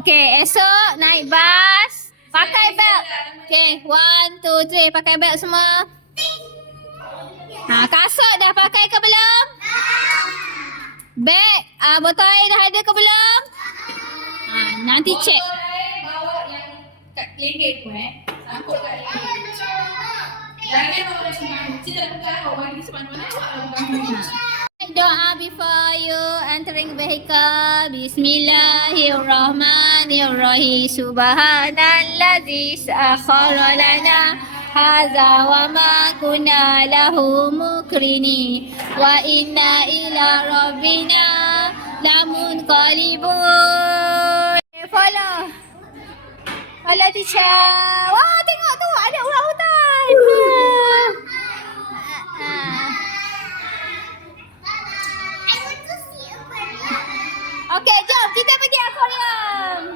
Okay, esok naik bas. Pakai belt. Okay, 1, 2, 3. Pakai belt semua. Kasut dah pakai ke belum? Beg, botol air dah ada ke belum? Nanti cek. Bawa yang kat leher tu sangkut kat leher. Jangan bawa macam kita bukan bagi semana-mana bukan. Doa before you entering vehicle. Bismillahirrahmanirrahim. Subhanallazi sakhkhara lana hadza wa ma kunna lahu muqrinin wa inna ila rabbina lamunqalibun. Follow teacher. Wah, tengok tu ada orang-hutan. Okey, jom kita pergi akuarium.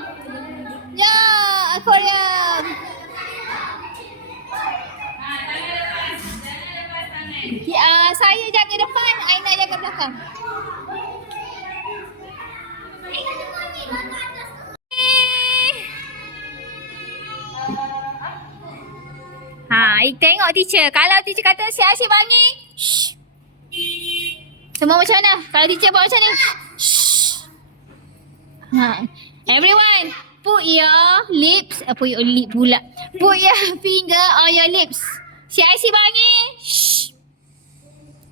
Jom akuarium. Saya jaga depan, Aina jaga belakang. Tengok teacher. Kalau teacher kata si Asyik bangi, shh. Semua macam mana? Kalau teacher buat macam ni, everyone, put your lips, put your lip pula. Put your finger on your lips. Si Asyik bangi, shh.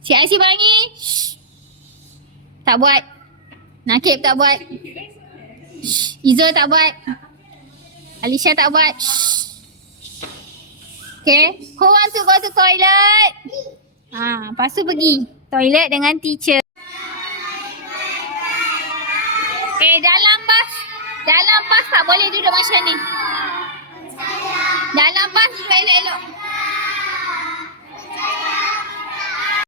Si Asyik bangi, shh. Tak buat. Nakib tak buat. Shh. Izzul tak buat. Alisha tak buat. Shh. Okay, who want to go to toilet? Lepas tu pergi toilet dengan teacher. Dalam bas tak boleh